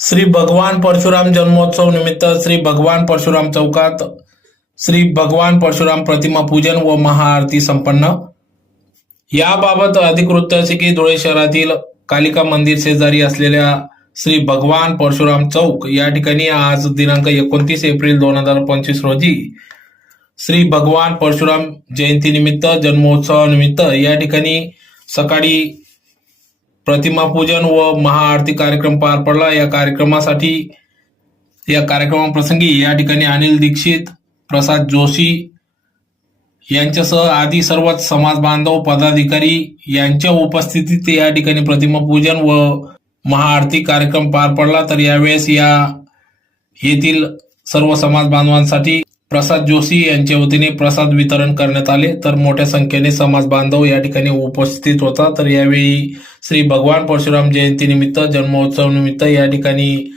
श्री भगवान परशुराम जन्मोत्सव निमित्त श्री भगवान परशुराम चौकात श्री भगवान परशुराम प्रतिमा पूजन व महाआरती संपन्न। याबाबत अधिक वृत्त असे की धुळे शहरातील कालिका मंदिर शेजारी असलेल्या श्री भगवान परशुराम चौक या ठिकाणी आज दिनांक 29 एप्रिल 2025 रोजी श्री भगवान परशुराम जयंती निमित्त जन्मोत्सवानिमित्त या ठिकाणी सकाळी प्रतिमा पूजन व महाआरती कार्यक्रम पार पडला। या कार्यक्रमाप्रसंगी या ठिकाणी अनिल दीक्षित, प्रसाद जोशी यांच्यासह आदी सर्वच समाज बांधव पदाधिकारी यांच्या उपस्थितीत या ठिकाणी प्रतिमा पूजन व महाआरती कार्यक्रम पार पडला। तर यावेळेस येथील सर्व समाज बांधवांसाठी प्रसाद जोशी यांच्या वतीने प्रसाद वितरण करण्यात आले। तर मोठ्या संख्येने समाज बांधव या ठिकाणी उपस्थित होता। तर यावेळी श्री भगवान परशुराम जयंती निमित्त जन्मोत्सव निमित्त या ठिकाणी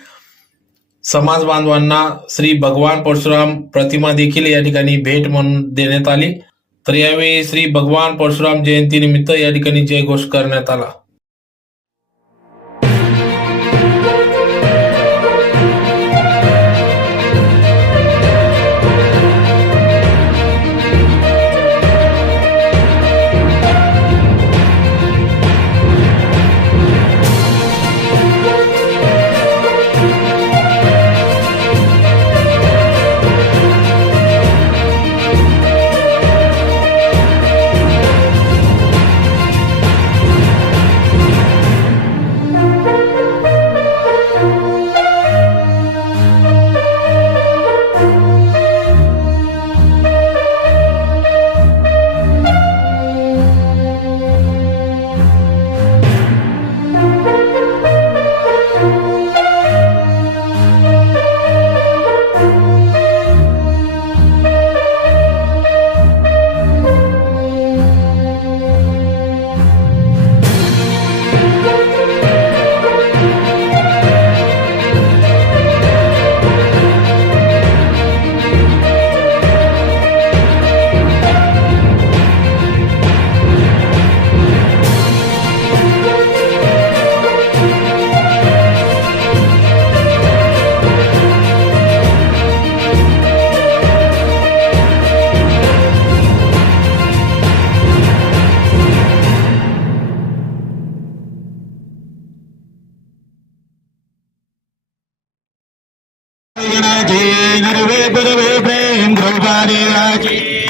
समाज बांधवांना श्री भगवान परशुराम प्रतिमा देखील या ठिकाणी भेट म्हणून देण्यात आली। तर यावेळी श्री भगवान परशुराम जयंती निमित्त या ठिकाणी जयघोष करण्यात आला।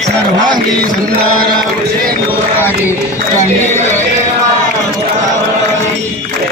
सर्वांगी सुंदर